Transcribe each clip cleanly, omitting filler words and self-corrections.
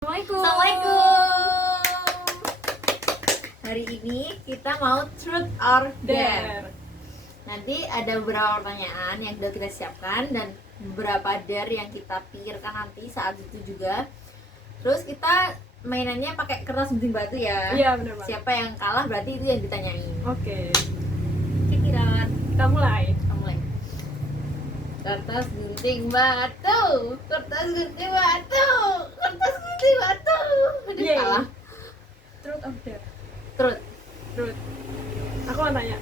Assalamualaikum. Hari ini kita mau truth or dare. Nanti ada beberapa pertanyaan yang sudah kita siapkan dan beberapa dare yang kita pikirkan nanti saat itu juga. Terus kita mainannya pakai kertas gunting batu ya. Iya, benar banget. Siapa yang kalah berarti itu yang ditanyain. Oke. Pikiran. Kita mulai. Kertas gunting batu, kertas gunting batu, kertas gunting batu. Udah Yeay. salah. Truth or dare? Truth. Truth. Aku mau tanya.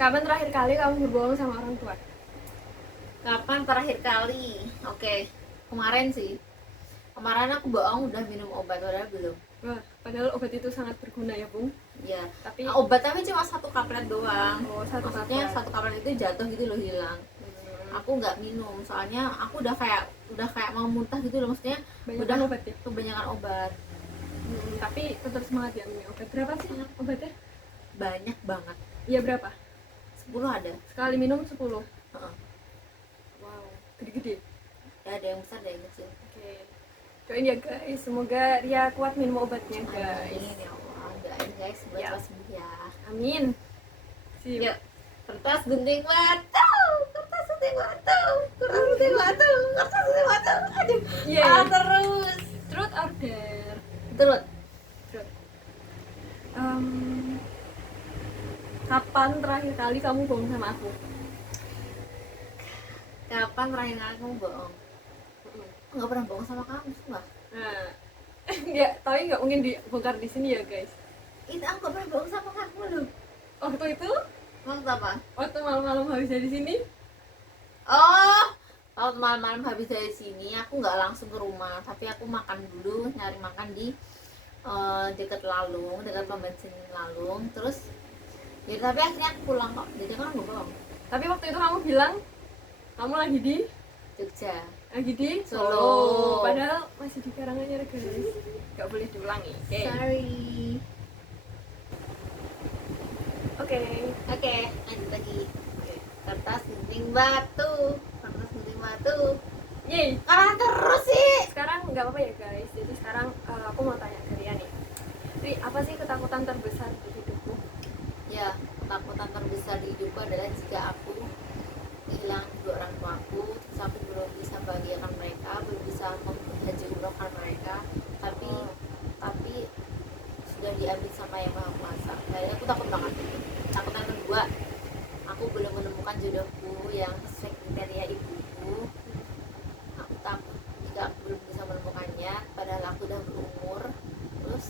Kapan terakhir kali kamu berbohong sama orang tua? Kapan terakhir kali? Oke, kemarin sih. Kemarin aku bohong udah minum obat, udah belum. Wah, padahal obat itu sangat berguna ya, Bung. Ya, Tapi obat tapi cuma satu kaplet doang. satu Maksudnya kaplet. satu kaplet itu jatuh gitu loh, hilang. Aku nggak minum, soalnya aku udah kayak mau muntah gitu loh, maksudnya Banyak udah obat ya. kebanyakan obat. Tapi tetap semangat ya minum obat. Berapa sih obatnya? Banyak banget. Iya, berapa? 10 ada. Sekali minum 10. Heeh. Wow, gede-gede. Ya, ada yang besar, ada yang kecil. Oke. Doain ya guys, semoga Ria kuat minum obatnya guys. Amin ya Allah. Doain guys semoga Ya. cepat sembuh ya. Amin. Sip. Yuk, kertas gunting batu, kertas gunting batu, kertas gunting batu, kertas gunting batu. Aduh, Yeay. terus. Truth or dare? Terus. Truth. Kapan terakhir kali kamu bohong sama aku? Kapan terakhir kali kamu bohong? Aku nggak pernah bohong sama kamu, sumpah. Nah, ya, tapi nggak mungkin dibongkar di sini ya guys. Itu aku nggak pernah bohong sama kamu loh. Waktu itu, Waktu apa? waktu malam-malam habis dari sini, Oh, waktu malam-malam habis dari sini aku nggak langsung ke rumah, tapi aku makan dulu, nyari makan di dekat Lalung, dekat pom bensin Lalung. Terus ya tapi akhirnya aku pulang kok, jadi kan nggak bohong. tapi waktu itu kamu bilang kamu lagi di Jogja. Solo. Solo. Padahal masih di Karanganyar guys, nggak boleh diulangi. Oke. Sorry. Oke. Oke, lanjut lagi. Kertas gunting batu, kertas gunting batu. Yeay. Karena terus sih. Sekarang nggak apa-apa ya guys. Jadi sekarang aku mau tanya ke Ria nih. Ri, apa sih ketakutan terbesar di hidupmu? Ya, ketakutan terbesar di hidupku adalah jika aku kehilangan kedua orang tuaku, terus aku belum bisa bahagiakan mereka, belum bisa menghaji umrohkan mereka, tapi sudah diambil sama yang maha kuasa. Kayaknya aku takut banget. Takutan kedua, aku belum menemukan jodohku yang sesuai kriteria ibuku. Aku takut jika aku belum bisa menemukannya, padahal aku udah berumur. Terus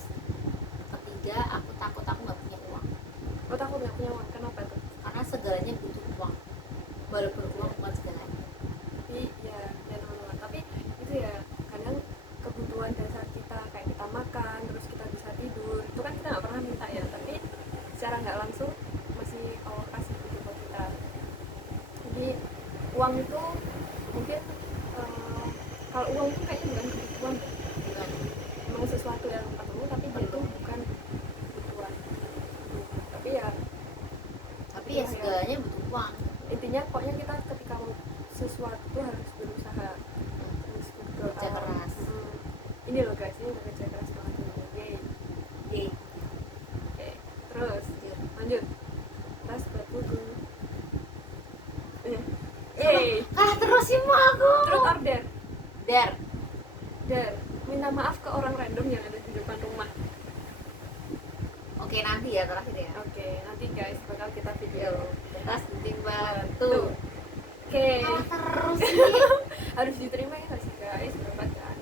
ketiga, aku takut aku nggak punya uang, Aku takut nggak punya uang. Kenapa tuh? karena segalanya butuh uang, walaupun uang bukan segalanya. Tapi ya teman-teman, tapi itu ya kadang kebutuhan dasar kita kayak kita makan, terus kita bisa tidur, itu kan kita nggak pernah minta ya, tapi secara nggak langsung masih Allah kasih gitu buat kita. Jadi uang itu mungkin kalau uang itu kayaknya bukan kebutuhan, Bukan. memang sesuatu yang perlu, tapi dia itu bukan kebutuhan. Tapi ya Tapi ya segalanya butuh uang. intinya pokoknya kita ketika mau sesuatu tuh harus berusaha, terus berdoa. Kerja keras. Ini loh guys, ini kerja keras banget nih. Yeay. Yeay. Oke, terus lanjut. Tas batu tuh. Yeay. Kalah terus sih mau aku. Truth or dare? Dare. Dare. Minta maaf ke orang random yang ada di depan rumah. Oke, nanti ya terakhir ya. Oke, nanti guys bakal kita video. Kertas gunting batu. Oke. Kalah terus sih. Harus diterima ya nggak sih guys, berbacaan.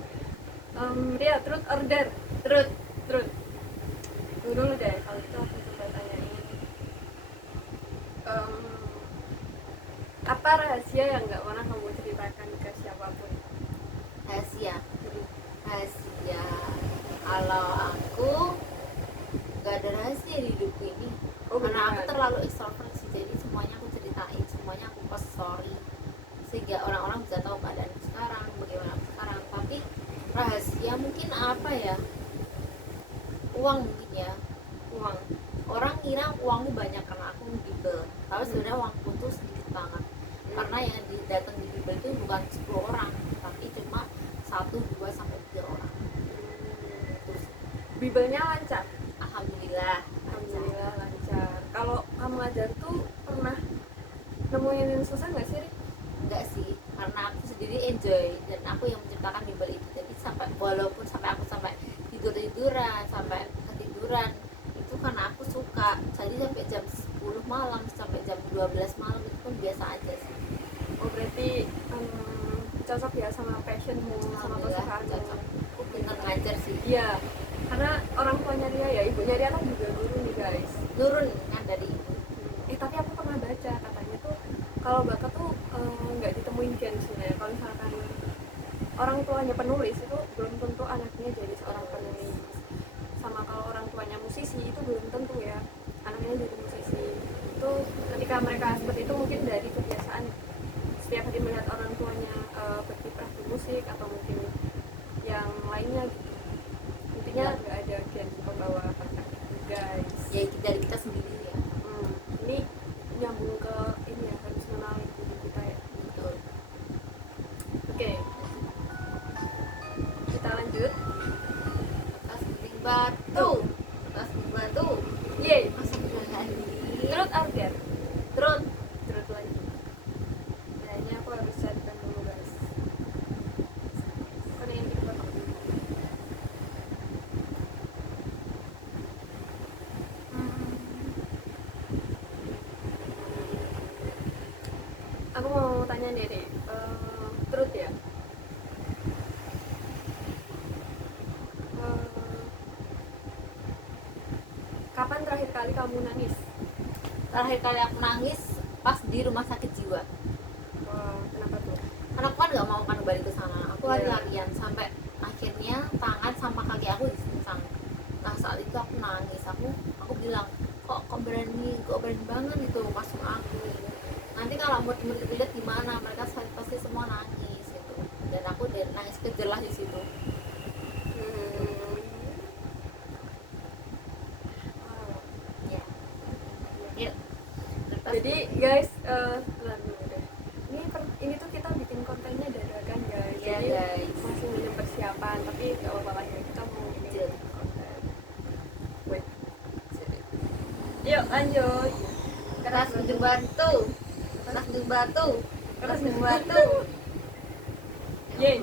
Ria, truth or dare? Truth. Truth. Tunggu dulu deh, kalau itu aku coba tanyain. Apa rahasia yang nggak pernah kamu ceritakan ke siapapun? Rahasia. Rahasia. Kalau aku nggak ada rahasia di hidupku ini. Oh, Karena aku beneran? terlalu extrovert sih, jadi semuanya aku ceritain, semuanya aku post story, sehingga orang-orang bisa tahu keadaanku sekarang, bagaimana aku sekarang. Tapi rahasia mungkin apa ya? Uang mungkin ya. Uang. Orang kira uangku banyak karena aku bimbel, tapi sebenarnya uangku tuh sedikit banget. Karena yang datang di bimbel itu bukan 10 orang, tapi cuma 1, 2 sampai 3 orang. Bimbelnya lancar. Alhamdulillah. Alhamdulillah lancar. Kalau kamu ngajar tuh pernah nemuin yang susah nggak sih, Ri? Enggak sih, karena aku sendiri enjoy dan aku yang menciptakan bimbel itu. Jadi sampai walaupun sampai aku sampai tiduran sampai ketiduran itu karena aku suka. Jadi sampai jam 10 malam sampai jam 12 malam itu pun biasa aja sih. Oh berarti cocok ya sama passionmu, sama Alhamdulillah kesukaanmu. cocok. Aku pintar ngajar sih. Iya, karena orang tuanya dia ya, ibunya dia kan juga guru nih guys. Turun kan dari ibu. Tapi aku pernah baca katanya tuh kalau bakat tuh nggak ditemuin gen sebenarnya. Kalau misalkan orang tuanya penulis itu belum tentu anaknya jadi seorang penulis. Sama kalau orang tuanya musisi itu belum tentu ya anaknya jadi musisi. Itu ketika mereka seperti itu mungkin dari kebiasaan setiap hari melihat orang tuanya berkiprah di musik atau mungkin yang lainnya gitu. Intinya nggak ada gen pembawa bakat guys. Ya dari kita sendiri ya. Ini nyambung ke ini ya, harus mengenali diri kita ya. Betul. Oke, kita lanjut. Atas puting batu. Atas puting batu. Yeay, Masa berani. truth or dare? Terus Truth lagi. Kayaknya aku harus carikan dulu guys. Kan yang dipotong. Aku mau tanya nih, Dek. Truth ya. Eh, Kapan terakhir kali kamu nangis? terakhir kali aku nangis pas di rumah sakit jiwa. Wah, kenapa tuh? Karena aku kan nggak mau kan balik ke sana. Aku lari Iya. larian sampai akhirnya tangan sama kaki aku disingsang. Nah saat itu aku nangis. Aku bilang kok berani banget itu masuk aku. Nanti kalau murid-murid lihat gimana? Mereka pasti semua nangis gitu. Dan aku nangis kejelas di situ. Wow. Ya. Ya. Jadi guys, kelar dulu deh. Ini tuh kita bikin kontennya dadakan guys. Iya, Jadi guys. masih banyak persiapan, tapi nggak apa-apa lah ya, kita mau ini Iya. konten. Wait. Yuk lanjut. Keras ujung batu. Keras ujung batu. Keras ujung batu. Yeay.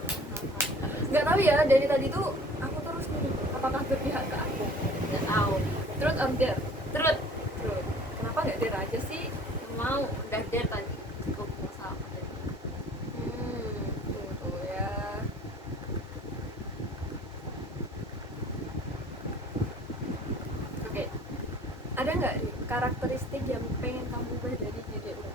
Nggak tahu ya, dari tadi tuh aku terus nih, apakah berpihak ke aku? Nggak tahu. Truth or dare? Terus Truth. Kenapa nggak dare aja sih? mau udah deh tadi cukup masalah tadi. Tunggu ya. Oke. Ada nggak nih karakteristik yang pengen kamu ubah dari dirimu?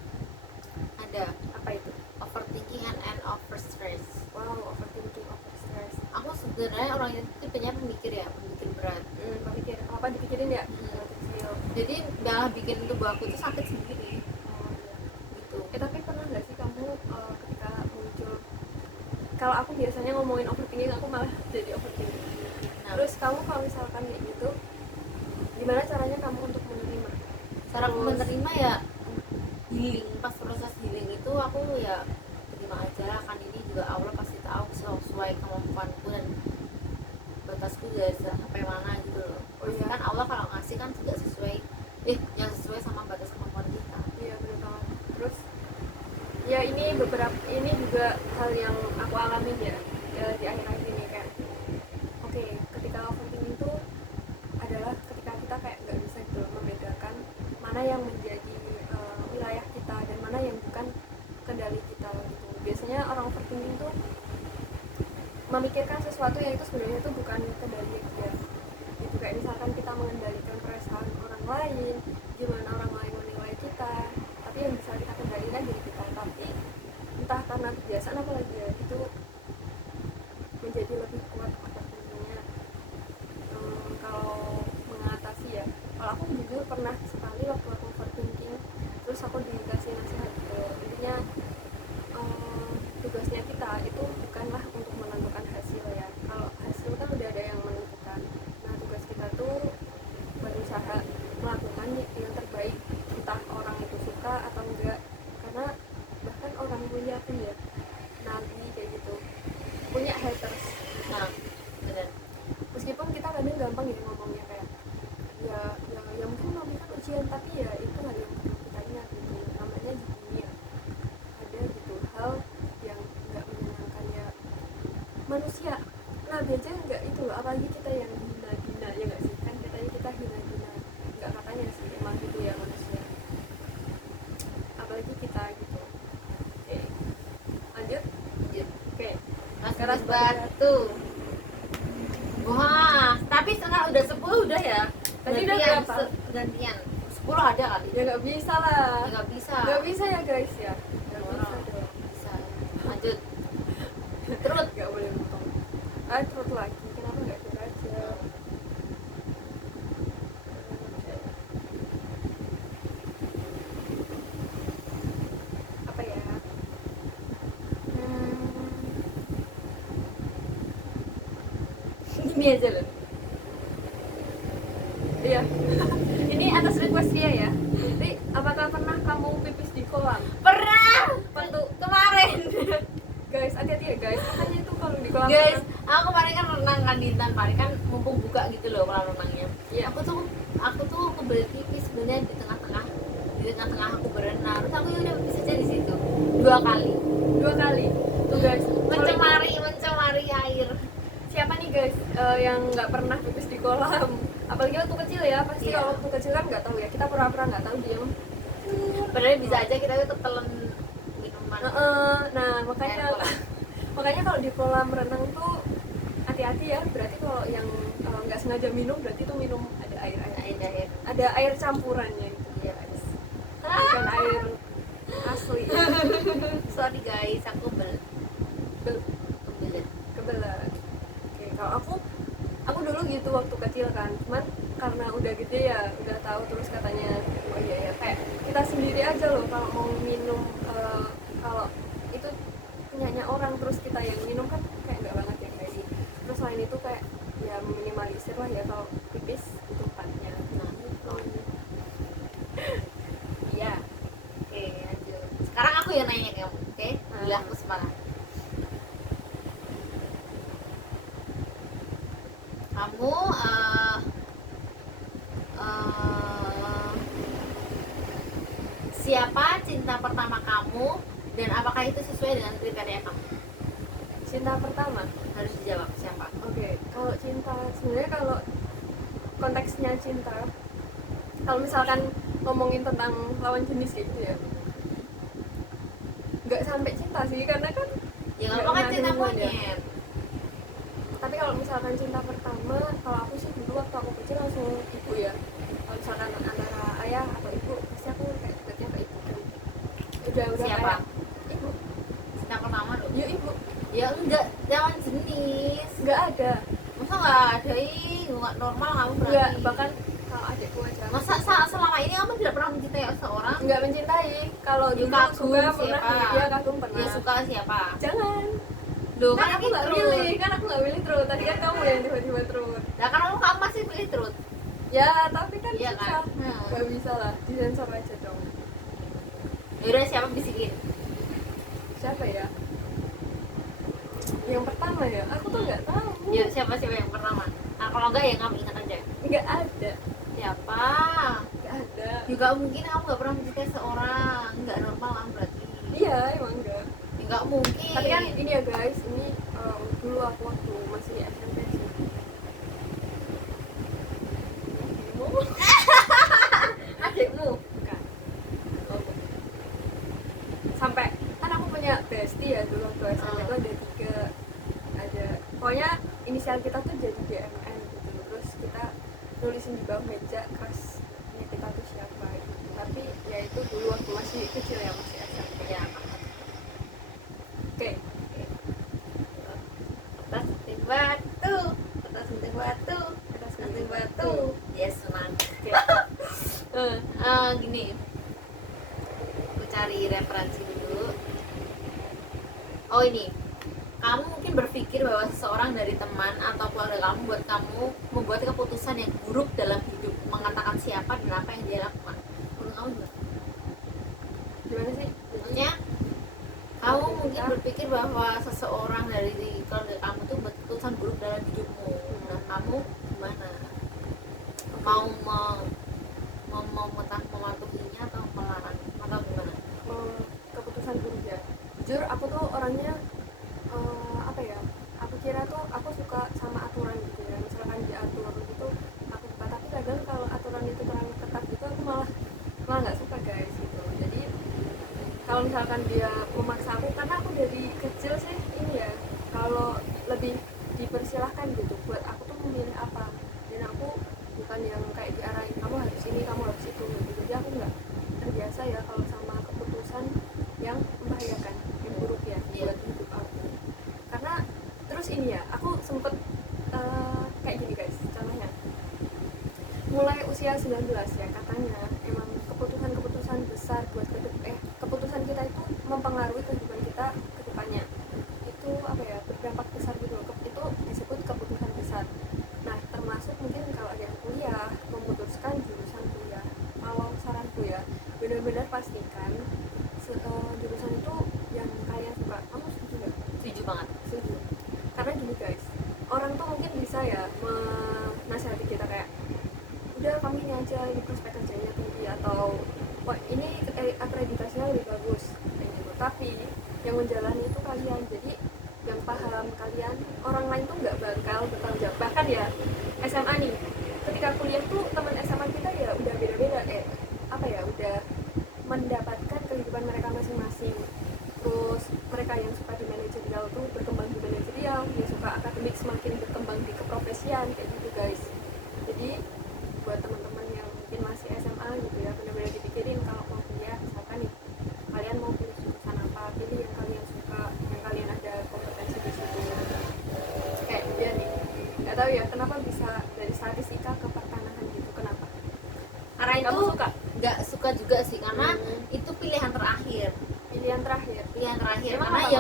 Ada Apa itu? overthinking and overstress. Wow, overthinking, overstress. Aku sebenarnya orangnya tipenya pemikir ya, pemikir berat. Pemikir apa dipikirin ya? Hmm. Kecil. Jadi malah bikin tubuh aku itu sakit sendiri Oh, iya. gitu. Tapi pernah nggak sih kamu ketika muncul? Kalau aku biasanya ngomongin overthinking, aku malah jadi overthinking. Nah, Terus kamu kalau misalkan kayak gitu, gimana caranya kamu untuk menerima? cara aku Terus- menerima ya healing. Pas proses healing itu aku ya terima aja lah, kan ini juga Allah pasti tahu sesuai kemampuanku dan batasku juga sampai mana gitu loh. Oh, Pasti iya. kan Allah kalau ngasih kan juga sesuai yang sesuai sama batas kemampuan kita. Iya benar banget. Terus ya ini juga hal yang aku alami ya, di akhir-akhir ini kayak oke, ketika overthinking itu adalah ketika kita kayak nggak bisa gitu membedakan mana yang menjadi wilayah kita dan mana yang bukan kendali kita gitu. Biasanya orang overthinking tuh memikirkan sesuatu yang itu sebenarnya itu bukan kendali dia gitu. Kayak misalkan kita mengendalikan perasaan orang lain, gimana orang lain menilai kita, tapi yang bisa kita kendalikan diri kita. Tapi entah karena kebiasaan apa lagi ya, itu menjadi lebih kuat overthinkingnya. Kalau mengatasi ya, kalau aku jujur pernah sekali waktu aku overthinking, terus aku dikasih nasihat gitu. Intinya tugasnya kita itu bukanlah untuk menentukan hasil ya. Kalau hasil kan udah ada yang menentukan. Nah tugas kita tuh berusaha melakukan yang terbaik, entah orang itu suka atau enggak. Karena bahkan orang mulia pun ya, nabi kayak gitu punya haters. Nah manusia. Nabi aja nggak itu loh, apalagi kita yang hina-hina, ya nggak sih, kan katanya kita hina-hina, nggak katanya sih, emang gitu ya manusia, apalagi kita gitu. Oke, lanjut. Oke, Mas keras batu. Wah, tapi sekarang udah 10 udah ya. Tadi udah Gantian, berapa? gantian 10 ada kali. Ya nggak bisa lah, Nggak bisa. nggak bisa ya guys ya, nggak bisa Orang. dong. Bisa. Lanjut. Terus Nggak boleh potong. Terus lagi, kenapa nggak kita aja? Apa ya? ini aja loh. Iya. Ini atas request dia ya. Ri, apakah pernah kamu pipis di kolam? Pernah. Waktu Kemarin. guys, hati-hati ya guys. Makanya itu kalau di kolam Guys, renang- aku kemarin kan renang kan di Intan Pari kan mumpung buka gitu loh kolam renangnya. Iya. Aku tuh kebelet pipis sebenarnya di tengah-tengah aku berenang. Terus aku ya udah pipis aja di situ 2 kali. 2 kali. Tuh guys, Mencemari air. siapa nih guys yang nggak pernah pipis di kolam? Apalagi waktu kecil ya, pasti Iya. kalau waktu kecil kan nggak tahu ya. Kita pura-pura nggak tahu diam. Padahal bisa aja kita tuh ketelan minuman. Nah makanya makanya kalau di kolam renang tuh hati-hati ya. Berarti kalau yang nggak sengaja minum, berarti tuh minum ada air Air. ada air campurannya gitu ya guys, bukan air asli. Sorry guys, aku kebelet. Kebelet. Oke, kalau aku dulu gitu waktu kecil kan, cuman karena udah gede ya udah tahu, terus katanya oh iya ya kayak kita sendiri aja loh kalau mau minum, kalau itu punyanya orang terus kita yang minum kan kayak nggak banget ya guys. Terus selain itu kayak ya meminimalisir lah ya kalau pipis di tempatnya. Nah, gitu. Iya. Oke, lanjut. Sekarang aku yang nanya ke kamu, oke? Bila aku semangat. Kamu siapa cinta pertama kamu dan apakah itu sesuai dengan kriteria kamu? Cinta pertama. Harus dijawab siapa? Oke, kalau cinta sebenarnya kalau konteksnya cinta, kalau misalkan ngomongin tentang lawan jenis kayak gitu ya, nggak sampai cinta sih, karena kan Ya nggak kamu kan pernah cinta ada hubungan ya. monyet. Tapi kalau misalkan cinta pertama, kalau aku sih dulu waktu aku kecil langsung ibu ya. Kalau misalkan antara ayah atau ibu, pasti aku kayak dekatnya ke ibu kan. Udah Siapa? kayak ibu. Cinta pertama loh. Ya ibu. Ya enggak, lawan jenis. Nggak ada. Masa nggak ada? Nggak normal kamu berarti. Nggak, bahkan kalau adikku aja. Masa selama ini kamu tidak pernah mencintai seorang? Nggak mencintai. Kalau Ya, dulu kagum suka pernah, siapa? ya kagum pernah. Dia suka siapa? Jangan. Loh Kan aku nggak terus. pilih, kan aku nggak pilih terus. Tadi kan kamu yang tiba-tiba terus. Nah kan kamu masih pilih terus. Ya, tapi kan Iya susah. kan? Nggak bisa lah, disensor aja dong. Yaudah siapa bisikin? Siapa ya? Yang pertama ya, aku tuh nggak tahu. Ya siapa yang pertama? Nah kalau enggak ya kamu ingat aja. Nggak ada, Siapa? nggak ada. Juga mungkin kamu nggak pernah mencintai seorang. Nggak normal kamu berarti. Iya, emang enggak. Ya, nggak mungkin. Tapi kan ini ya guys, ini dulu aku waktu masih SMP sih. Adikmu. Bukan. Oh, bukan. Sampai kan aku punya bestie ya dulu waktu SMP tuh ada 3, ada pokoknya inisial kita tuh jadi DMN gitu, terus kita nulisin di bawah meja crushnya kita tuh siapa gitu. Tapi ya itu dulu waktu masih kecil ya, masih SMP Ya. oke. Kertas gunting batu. Kertas gunting batu. Kertas gunting batu. Yes senang. Oke. Gini. Aku cari referensi dulu. Oh ini. Kamu mungkin berpikir bahwa seseorang dari teman atau keluarga kamu buat kamu membuat keputusan yang buruk dalam hidup, mengatakan siapa dan apa yang dia lakukan. Menurut kamu gimana? Gimana sih? Maksudnya kamu mungkin berpikir bahwa seseorang dari keluarga kamu tuh buat keputusan buruk dalam hidupmu. Nah, kamu gimana? Mau mematuhinya atau melarang atau gimana? Keputusan buruk ya. Jujur aku tuh orangnya apa ya? Aku kira kalau misalkan dia memaksa aku, karena aku dari kecil sih ini ya, kalau lebih dipersilahkan gitu buat aku tuh memilih apa, dan aku bukan yang kayak diarahin kamu harus ini kamu harus itu gitu. Jadi aku nggak terbiasa ya kalau sama keputusan yang membahayakan, yang buruk ya buat hidup aku. Karena terus ini ya, aku sempet kayak gini guys, contohnya mulai usia 19 ya, katanya emang keputusan-keputusan besar buat keputusan kita itu mempengaruhi kehidupan kita ke depannya. Itu apa ya, berdampak besar gitu loh. Itu disebut keputusan besar. Nah, termasuk mungkin kalau ada yang kuliah, memutuskan jurusan kuliah. Kalau saranku ya, benar-benar pastikan jurusan itu yang kalian suka. Kamu setuju nggak? Setuju banget. Setuju. Karena gini guys, orang tuh mungkin bisa ya menasihati kita kayak, udah kamu ini aja, ini prospek kerjanya tinggi, atau wah ini akreditasinya lebih bagus kayak gitu. Tapi yang menjalani itu kalian, jadi yang paham kalian. Orang lain tuh nggak bakal bertanggung jawab. Bahkan ya SMA nih, ketika kuliah tuh teman SMA kita ya udah beda-beda, apa ya, udah mendapatkan kehidupan mereka masing-masing. Terus mereka yang suka di manajerial tuh berkembang di manajerial, yang suka akademik semakin berkembang di keprofesian kayak gitu guys. Jadi buat teman-teman yang mungkin masih SMA gitu ya, benar-benar dipikirin kalau mau kuliah. Misalkan nih kalian mau pilih jurusan apa, pilih yang kalian suka, yang kalian ada kompetensi di situ. Kayak dia nih, nggak tahu ya kenapa bisa dari statistika ke pertanahan gitu, kenapa? Karena Kamu itu suka? nggak suka juga sih, karena itu pilihan terakhir. Pilihan terakhir. Emang Karena apa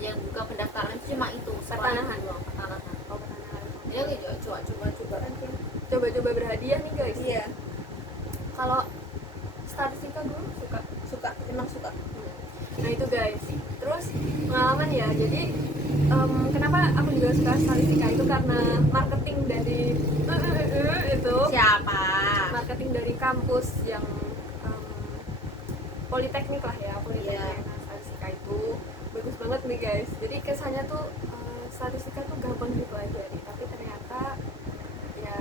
yang buka pendaftaran itu cuma itu, Pertanahan. pertanahan. Oh, pertanahan. Jadi aku coba kan. Coba-coba berhadiah nih guys. Iya, Kalau statistika dulu emang suka. Nah itu guys, terus pengalaman ya, jadi kenapa aku juga suka statistika itu karena marketing dari itu Siapa? marketing dari kampus yang politeknik lah ya, politeknik. Iya. Nah, statistika itu bagus banget nih guys, jadi kesannya tuh statistika tuh gampang dipelajari, tapi ternyata ya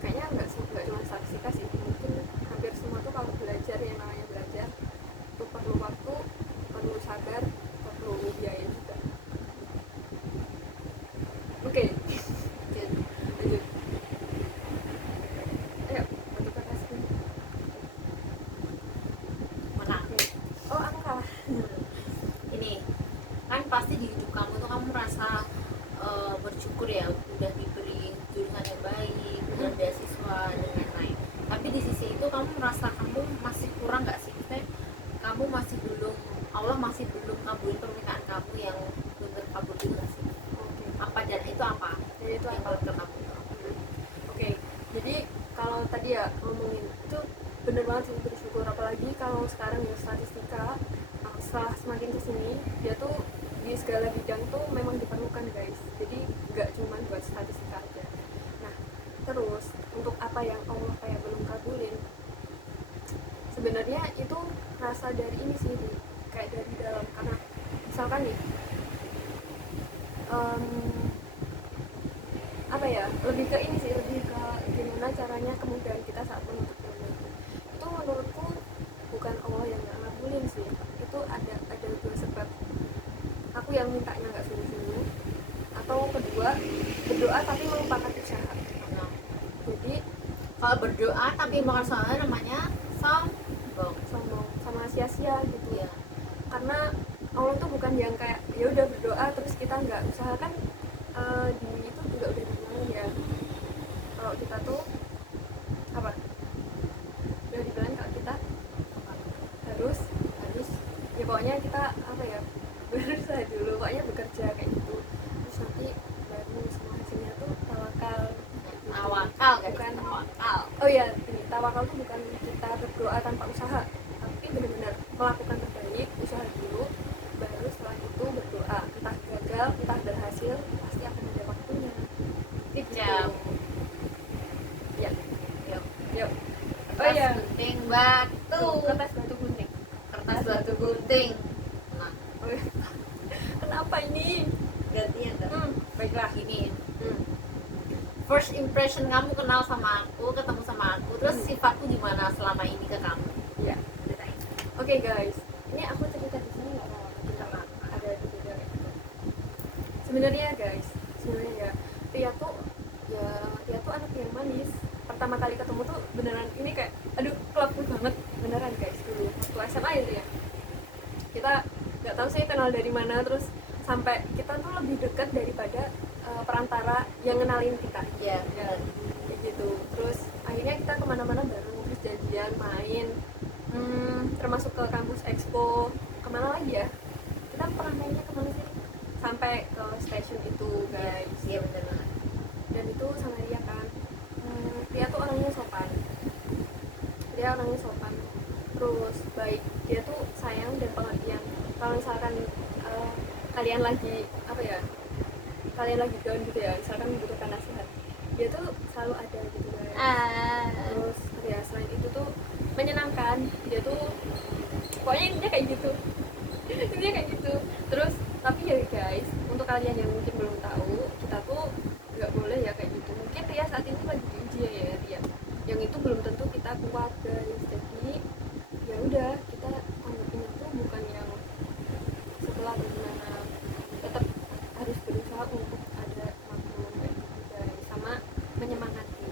kayaknya nggak cuma statistika sih, mungkin hampir semua tuh kalau belajar, yang namanya belajar itu perlu waktu, perlu sabar, perlu biaya juga. Oke. Lanjut. Ayo, bantu kakak sini. Menang. Oh, aku kalah. Ini kan pasti di hidup kamu tuh kamu merasa bersyukur ya, udah diberi jurusan yang baik, udah beasiswa dan lain-lain. Tapi di sisi itu kamu merasa kamu masih kurang nggak sih? Maksudnya kamu masih belum, Allah masih belum kabulin permintaan kamu yang belum terkabul juga sih. Oke. Apa dan itu apa? Jadi itu yang apa? belum terkabul. Oke, jadi kalau tadi ya ngomongin itu bener banget sih, bersyukur. Apalagi kalau sekarang ya statistika, setelah semakin kesini dia tuh di segala bidang tuh memang diperlukan guys. Jadi nggak cuma buat statistika aja. Nah terus untuk apa yang Allah kayak belum kabulin, sebenarnya itu rasa dari ini sih, kayak dari dalam. Karena misalkan nih apa ya, lebih ke ini sih, lebih ke gimana caranya kemudahan kita saat menuntut ilmu. Itu menurutku bukan Allah yang nggak ngabulin sih, itu ada dua sebab. Aku yang mintanya nggak sungguh-sungguh, atau kedua berdoa tapi melupakan usaha. Nah, Jadi kalau berdoa tapi makan soalnya namanya sombong. sombong sama sia-sia gitu Iya. Karena Allah tuh bukan yang kayak ya udah berdoa terus kita nggak usaha kan. Di itu juga udah dibilang ya, kalau kita tuh apa, udah dibilang kalau kita harus ya pokoknya kita apa ya, berusaha dulu, pokoknya bekerja kayak gitu, terus nanti baru semua hasilnya tuh tawakal. Tawakal kan? Bukan. Tawakal. Oh iya, ini tawakal tuh bukan kita berdoa tanpa usaha, tapi benar-benar melakukan terbaik, usaha dulu, baru setelah itu berdoa. Entah gagal, entah berhasil, pasti akan ada waktunya. Jam. Ya, Yuk. yuk. Oh Kertas iya, gunting batu. kertas batu gunting. Kertas batu gunting. Nah, Oh, iya. Kenapa ini? gantian dah. Baiklah. Gini. First impression kamu kenal sama aku, ketemu sama aku, terus sifatku gimana selama ini ke kamu? Ya. Ceritain. Oke guys, ini aku cerita di sini nggak apa-apa, karena ada di video itu. Sebenarnya guys, sebenarnya ya Tia tuh anak yang manis. Pertama kali ketemu tuh beneran ini kayak aduh klop banget beneran guys dulu waktu SMA itu ya. Kita nggak tahu sih kenal dari mana, terus sampai kita tuh lebih dekat daripada perantara yang ngenalin kita. Ya, Ya, kayak gitu. Terus akhirnya kita kemana-mana bareng, terus janjian main, termasuk ke kampus expo. Kemana lagi ya, kita pernah mainnya kemana sih, sampai ke stasiun itu guys. iya bener banget. Dan itu sama dia kan, dia tuh orangnya sopan, terus baik, dia tuh sayang dan pengertian. Kalau misalkan kalian lagi apa ya, kalian lagi down gitu ya, misalkan membutuhkan nasihat, dia tuh selalu ada gitu guys. Terus ya selain itu tuh menyenangkan, dia tuh pokoknya intinya kayak gitu. Intinya kayak gitu. Terus tapi ya guys, untuk kalian yang mungkin belum tahu, kita tuh nggak boleh ya kayak gitu. Mungkin Ria saat ini lagi diuji ya Ria, yang itu belum tentu kita kuat guys. Jadi ya udah, kita anggapnya tuh bukan yang setelah bagaimana, tetap harus berusaha untuk ada maklum kayak gitu guys, sama menyemangati.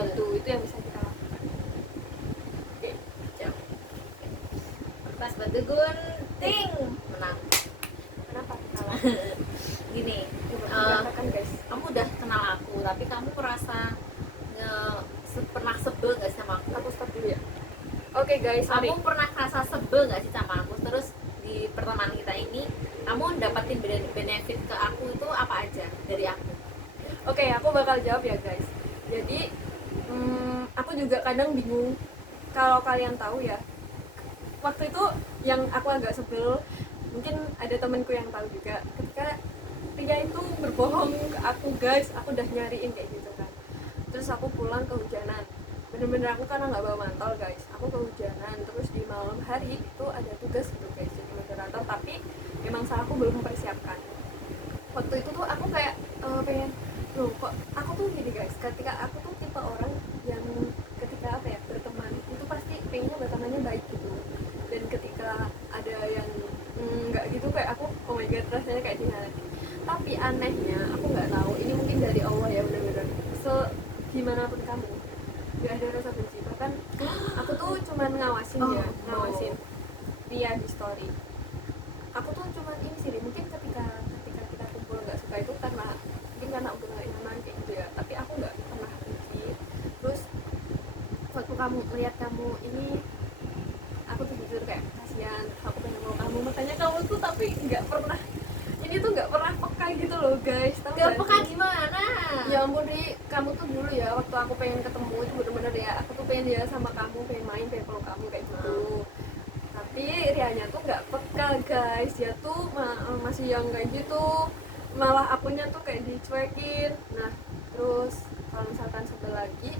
Itu yang bisa kita lakukan. Oke, jam Pas batu gunting menang. kenapa kalah? Gini, Berantakan guys. kamu udah kenal aku, tapi kamu merasa pernah sebel gak sama aku? Aku stop dulu ya. Oke guys, sorry. Kamu pernah ngerasa sebel gak sih sama aku? Terus di pertemanan kita ini, kamu dapetin benefit ke aku itu apa aja dari aku? Oke, aku bakal jawab ya guys. Jadi aku juga kadang bingung. Kalau kalian tahu ya, waktu itu yang aku agak sebel, mungkin ada temanku yang tahu juga, ketika Ria itu berbohong ke aku guys. Aku udah nyariin kayak gitu kan, terus aku pulang kehujanan. Bener-bener aku karena nggak bawa mantel guys, aku kehujanan. Terus di malam hari itu ada tugas gitu guys, jadi moderator, tapi memang aku belum mempersiapkan. Waktu itu tuh aku kayak pengen, loh kok aku tuh gini guys, ketika aku tuh tipe orang yang ketika apa ya, berteman itu pasti pengennya bertemannya baik gitu. Dan ketika ada yang nggak gitu, kayak aku oh my god, rasanya kayak dihianati. Tapi anehnya aku nggak tahu, ini mungkin dari Allah ya, bener-bener gimana pun kamu nggak ada rasa benci. Bahkan aku tuh cuman ngawasin ngawasin dia di story. Aku tuh cuman ini sih, mungkin ketika kita kumpul nggak suka itu karena mungkin karena udah nggak nyaman kayak gitu ya, tapi aku nggak pernah benci. Terus waktu kamu melihat kamu ini, aku tuh jujur kayak kasihan, aku pengen mau kamu, makanya kamu tuh tapi nggak pernah, ini tuh nggak pernah peka gitu loh guys. Tahu Gak nggak peka sih? gimana? Ya ampun Ri, kamu tuh dulu ya, waktu aku pengen ketemu itu bener-bener ya, aku tuh pengen dia sama kamu, pengen main, pengen peluk kamu kayak gitu. Tapi Rianya tuh nggak peka guys, dia tuh masih yang kayak gitu, malah akunya tuh kayak dicuekin. Nah terus kalau misalkan sebel lagi,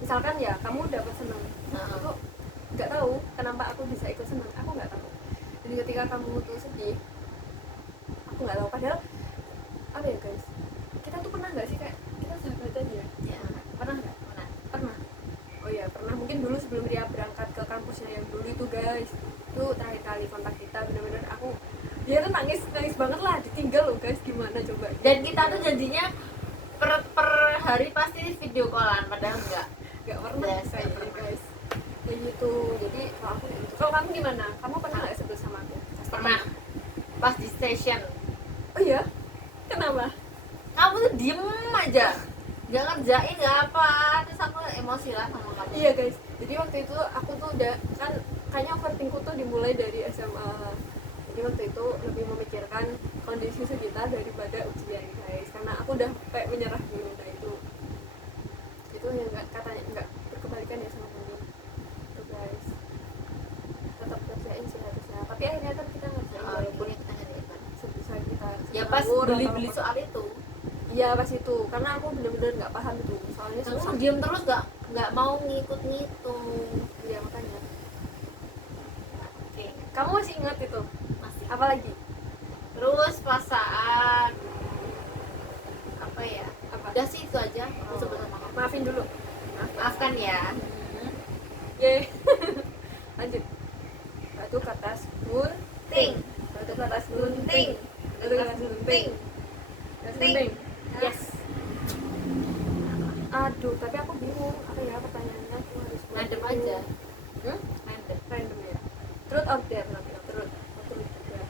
misalkan ya kamu dapat seneng, aku nggak tahu kenapa aku bisa ikut seneng, aku nggak tahu. Jadi ketika kamu tuh sedih, aku nggak tahu, padahal apa ya guys, kita tuh pernah nggak sih kayak kita sahabatan ya? Ya, Pernah nggak? pernah. Pernah. Oh iya pernah, mungkin dulu sebelum dia berangkat ke kampusnya yang dulu itu guys, itu terakhir kali kontak kita. Bener-bener dia tuh nangis banget lah, ditinggal loh guys, gimana coba. Dan kita tuh janjinya per hari pasti video callan, padahal enggak. nggak pernah Yes, kayak nggak gitu pernah. guys. Kayak gitu. Jadi kalau aku kayak gitu. Kalau kamu gimana? Kamu pernah nggak sebel sama aku? Pernah. Pas di station, Oh iya? Kenapa? kamu tuh diem aja, nggak ngerjain nggak apa, terus aku emosi lah sama kamu. Iya guys, jadi waktu itu aku tuh udah kan, kayaknya overthinkku tuh dimulai dari SMA. Jadi waktu itu lebih memikirkan kondisi sekitar daripada ujian guys, karena aku udah kayak menyerah dulu. Nah itu yang katanya nggak berkebalikan ya sama kamu tuh guys. Tetap kerjain sih harusnya, tapi akhirnya kan kita ngerjain walaupun Gini kita jadi apa? sebisa kita Ya pas ngawur atau beli apa. soal itu, Iya pas itu, karena aku bener-bener nggak paham itu, soalnya susah. kamu diem terus, nggak mau ngikut-ngitung. Iya makanya. Oke, Kamu masih ingat itu? masih. Apa lagi? Terus pas saat apa ya? Apa? Udah sih itu aja. Aku sebel sama kamu. Maafin dulu. Maafkan ya. Yeay. Lanjut. batu kertas gunting. Batu kertas gunting. Batu kertas gunting. Gunting. Yes. Aduh, tapi aku bingung apa ya pertanyaannya. Aku harus Ngadem aja. Random. Random ya. Truth or dare nanti. Truth. Truth. Ya.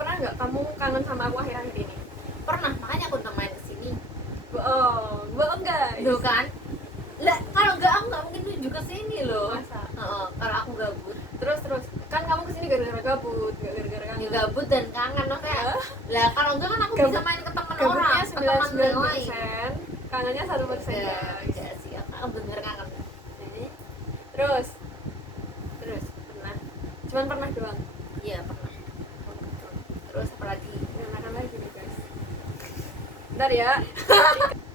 Pernah nggak kamu kangen sama aku akhir-akhir ini? Pernah, makanya aku udah main kesini. Bohong guys. Loh kan? Lah, kalau enggak aku nggak mungkin tunjuk ke sini loh. Masa? Kalau aku gabut. Terus kan kamu kesini gara-gara gabut, nggak gara-gara kangen. Ya gabut dan kangen maksudnya. Lah kalau enggak kan aku Gabut- bisa main ke teman Gabutnya orang, ke teman yang lain. 99%, kangennya 1%. Enggak sih, aku bener kangen. Jadi, terus pernah. Cuman pernah doang. Iya pernah. Terus apa lagi? Mengenakan lagi nih guys. Bentar ya.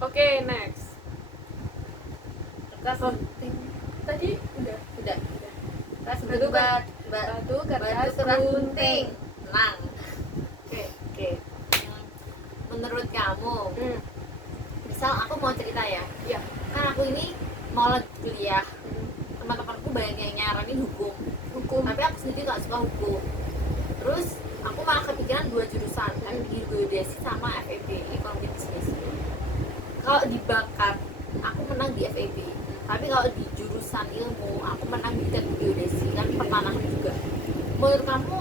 Oke, next. Kertas gunting. Tadi udah. Udah. Kertas Batu gunting. Batu kertas Kertas gunting. gunting. Tenang. Oke. Menurut kamu, Hmm. misal aku mau cerita ya, Iya. kan aku ini mau lagi kuliah, Hmm. teman-temanku banyak yang nyaranin hukum, Hukum. tapi aku sendiri gak suka hukum. Terus aku malah kepikiran dua jurusan, FEB Geodesi sama FEB Ekonomi Bisnis. Kalau di bakat, aku menang di FEB, tapi kalau di jurusan ilmu, aku menang di teknik geodesi, kan pertanahan juga. Menurut kamu,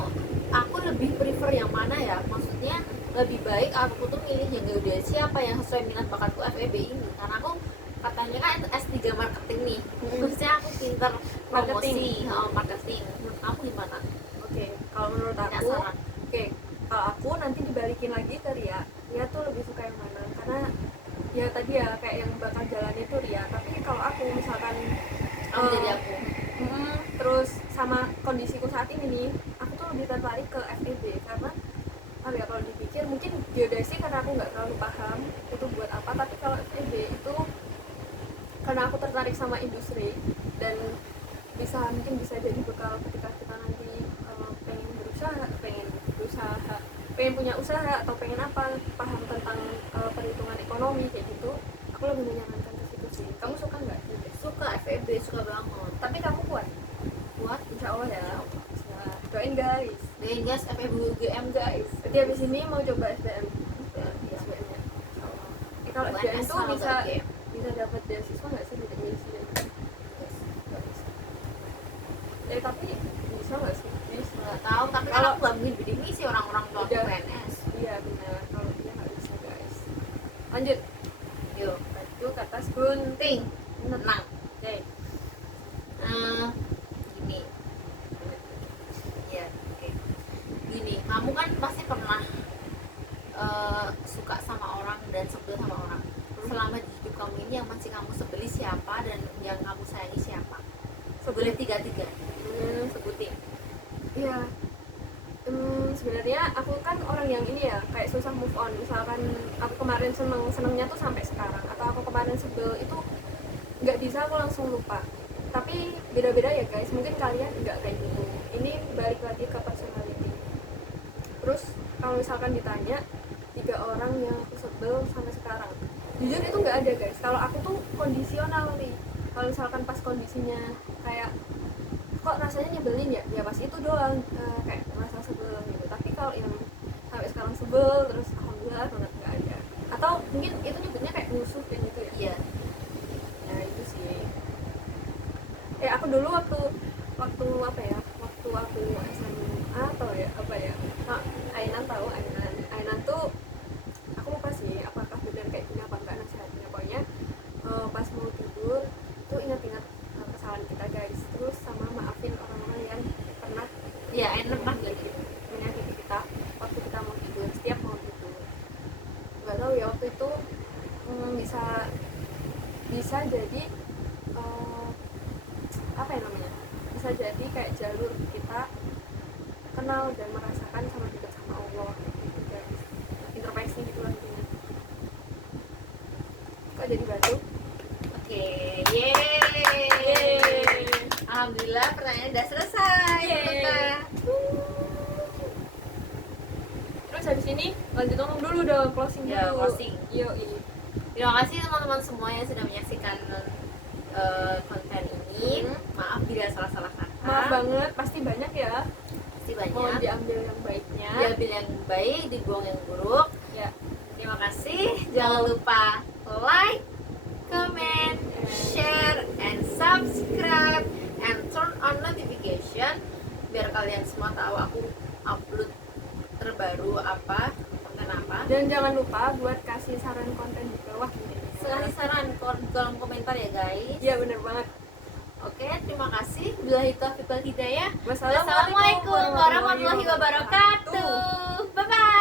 aku lebih prefer yang mana ya? Maksudnya lebih baik aku tuh milih yang geodesi apa yang sesuai minat bakatku FEB ini? Karena aku katanya kan S3 marketing nih, terusnya aku pinter promosi, marketing. Menurut kamu gimana? Oke, kalau menurut Punya aku, saran? kalau aku nanti dibalikin lagi ke Ria tuh lebih suka yang mana? Karena ya tadi ya kayak yang bakal jalan itu Ria. Tapi kalau aku misalkan Kamu jadi aku. terus sama kondisiku saat ini nih, aku tuh lebih tertarik ke FEB karena apa ya, kalau dipikir mungkin geodesi karena aku nggak terlalu paham itu buat apa, tapi kalau FEB itu karena aku tertarik sama industri dan mungkin bisa jadi bekal ketika kita nanti pengen punya usaha atau pengen apa, paham tentang perhitungan ekonomi kayak gitu. Aku lebih menyarankan ke situ sih. Kamu suka nggak? Suka FEB, suka banget. Tapi kamu kuat insya Allah ya. Doain guys. Dan guys, FEB UGM guys. Berarti habis ini mau coba SBM. Iya. SBM nya. Kalau UNS SBM tuh sama UGM. bisa dapat beasiswa nggak sih di Indonesia? Tapi bisa nggak sih? Bisa. Nggak tahu, tapi kalau aku nggak mungkin bidik misi orang-orang tua aku Udah. PNS. Iya benar. Kalau dia nggak bisa guys. Lanjut. Yuk, Batu kertas gunting. tenang. Oke. Gini. Ya, oke. Gini, kamu kan pasti pernah suka sama orang dan sebel sama orang. Selama di hidup kamu ini yang masih kamu sebeli siapa dan yang kamu sayangi siapa? Boleh tiga-tiga. Sebutin. Iya. Sebenarnya aku kan orang yang ini ya kayak susah move on. Misalkan aku kemarin senengnya tuh sampai sekarang, atau aku kemarin sebel itu nggak bisa aku langsung lupa. Tapi beda-beda ya guys. Mungkin kalian nggak kayak gitu. Ini balik lagi ke personality. Terus kalau misalkan ditanya 3 orang yang aku sebel sampai sekarang, jujur itu nggak ada guys. Kalau aku tuh kondisional nih. Kalau misalkan pas kondisinya kayak kok rasanya nyebelin ya pas itu doang kayak merasa sebel gitu. Tapi kalau yang sampai sekarang sebel terus alhamdulillah banget nggak ada. Atau mungkin itu nyebutnya kayak musuh kayak gitu ya. Iya. Nah itu sih. Aku dulu waktu apa ya, waktu aku SMA atau ya apa ya, Ainan tahu Ainan tuh aku lupa sih apakah benar kayak gini apa enggak nasihatnya. Pokoknya pas mau tidur tuh ingat-ingat kesalahan kita guys, terus sama maafin orang-orang yang pernah Iya, enak banget. menyakiti kita waktu kita mau tidur, setiap mau tidur. Nggak tahu ya waktu itu bisa jadi apa ya namanya, bisa jadi kayak jalur kita kenal dan merasakan sama dekat sama Allah gitu guys. Introspeksi gitu lah intinya. Kok jadi batu? Oke, yeay. Alhamdulillah pertanyaannya udah selesai. Yeay. Terus habis ini lanjut ngomong dulu dong, closing Ya, dulu. closing. Yoi. Terima kasih teman-teman semua yang sudah menyaksikan konten ini. Maaf bila salah-salah kata. maaf banget, pasti banyak ya. pasti Mohon banyak. diambil yang baiknya. Diambil yang baik, dibuang yang buruk. Ya. Terima kasih. Jangan lupa like, comment, share, and subscribe, and turn on notification biar kalian semua tahu aku upload terbaru apa, konten apa. Dan jangan lupa buat kasih saran konten di bawah ini. Sekali saran kolom komentar ya guys. Iya bener banget. Oke, terima kasih. Billahi taufiq wal hidayah. Wassalamualaikum Wassalamualaikum warahmatullahi wabarakatuh. Bye bye.